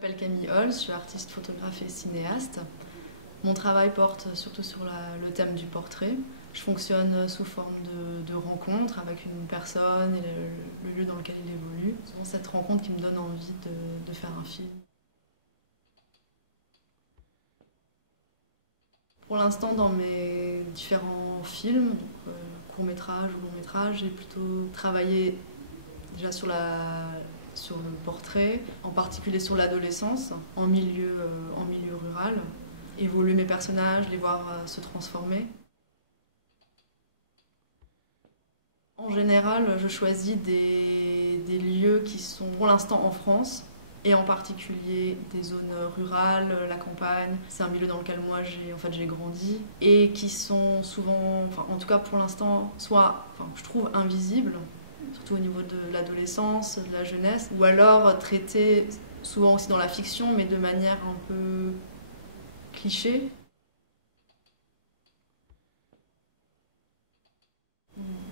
m'appelle Camille Holl, je suis artiste, photographe et cinéaste. Mon travail porte surtout sur le thème du portrait. Je fonctionne sous forme de rencontre avec une personne et le lieu dans lequel il évolue. C'est souvent cette rencontre qui me donne envie de faire un film. Pour l'instant, dans mes différents films, courts-métrages ou longs-métrages, j'ai plutôt travaillé déjà sur le portrait, en particulier sur l'adolescence, en milieu rural, évoluer mes personnages, les voir se transformer. En général, je choisis des lieux qui sont pour l'instant en France, et en particulier des zones rurales, la campagne. C'est un milieu dans lequel moi j'ai grandi, et qui sont souvent, en tout cas pour l'instant, je trouve invisibles, surtout au niveau de l'adolescence, de la jeunesse, ou alors traités souvent aussi dans la fiction, mais de manière un peu cliché.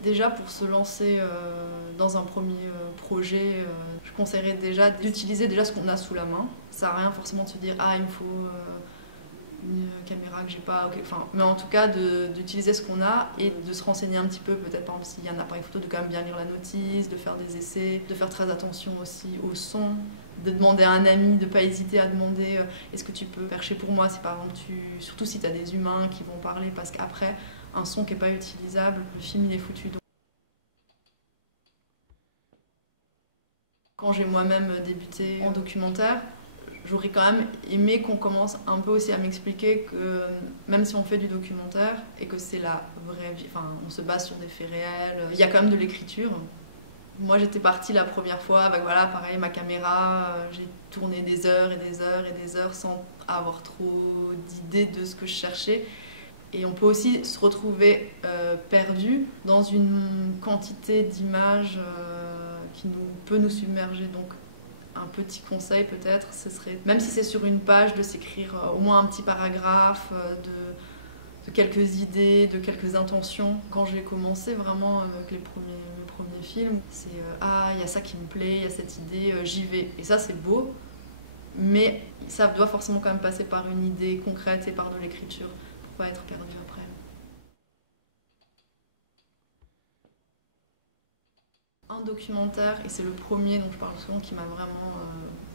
Déjà, pour se lancer dans un premier projet, je conseillerais déjà d'utiliser déjà ce qu'on a sous la main. Ça sert à rien forcément de se dire il me faut une caméra que j'ai pas, okay. Mais en tout cas d'utiliser ce qu'on a et de se renseigner un petit peu, peut-être par exemple s'il y a un appareil photo, de quand même bien lire la notice, de faire des essais, de faire très attention aussi au son, de demander à un ami, de ne pas hésiter à demander est-ce que tu peux percher pour moi, si par exemple surtout si tu as des humains qui vont parler, parce qu'après un son qui n'est pas utilisable, le film il est foutu. Quand j'ai moi-même débuté en documentaire, j'aurais quand même aimé qu'on commence un peu aussi à m'expliquer que même si on fait du documentaire et que c'est la vraie vie, on se base sur des faits réels, il y a quand même de l'écriture. Moi j'étais partie la première fois avec pareil ma caméra, j'ai tourné des heures et des heures et des heures sans avoir trop d'idées de ce que je cherchais. Et on peut aussi se retrouver perdu dans une quantité d'images qui peut nous submerger. Donc un petit conseil peut-être, ce serait, même si c'est sur une page, de s'écrire au moins un petit paragraphe de quelques idées, de quelques intentions. Quand j'ai commencé vraiment avec mes premiers films, c'est il y a ça qui me plaît, il y a cette idée, j'y vais. Et ça c'est beau, mais ça doit forcément quand même passer par une idée concrète et par de l'écriture pour pas être perdu après. Un documentaire, et c'est le premier dont je parle souvent, qui m'a vraiment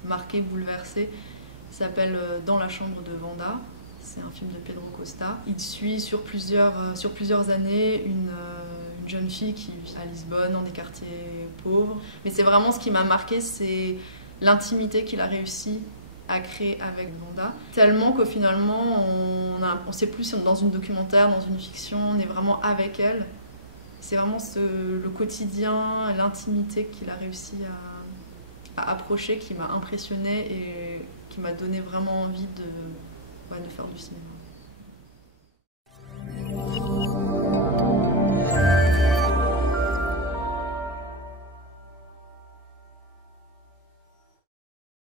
marqué, bouleversé, s'appelle Dans la chambre de Vanda. C'est un film de Pedro Costa. Il suit sur plusieurs années une jeune fille qui vit à Lisbonne, dans des quartiers pauvres. Mais c'est vraiment ce qui m'a marqué, c'est l'intimité qu'il a réussi à créer avec Vanda. Tellement que finalement, on sait plus si on est dans une documentaire, dans une fiction, on est vraiment avec elle. C'est vraiment le quotidien, l'intimité qu'il a réussi à approcher qui m'a impressionnée et qui m'a donné vraiment envie de faire du cinéma.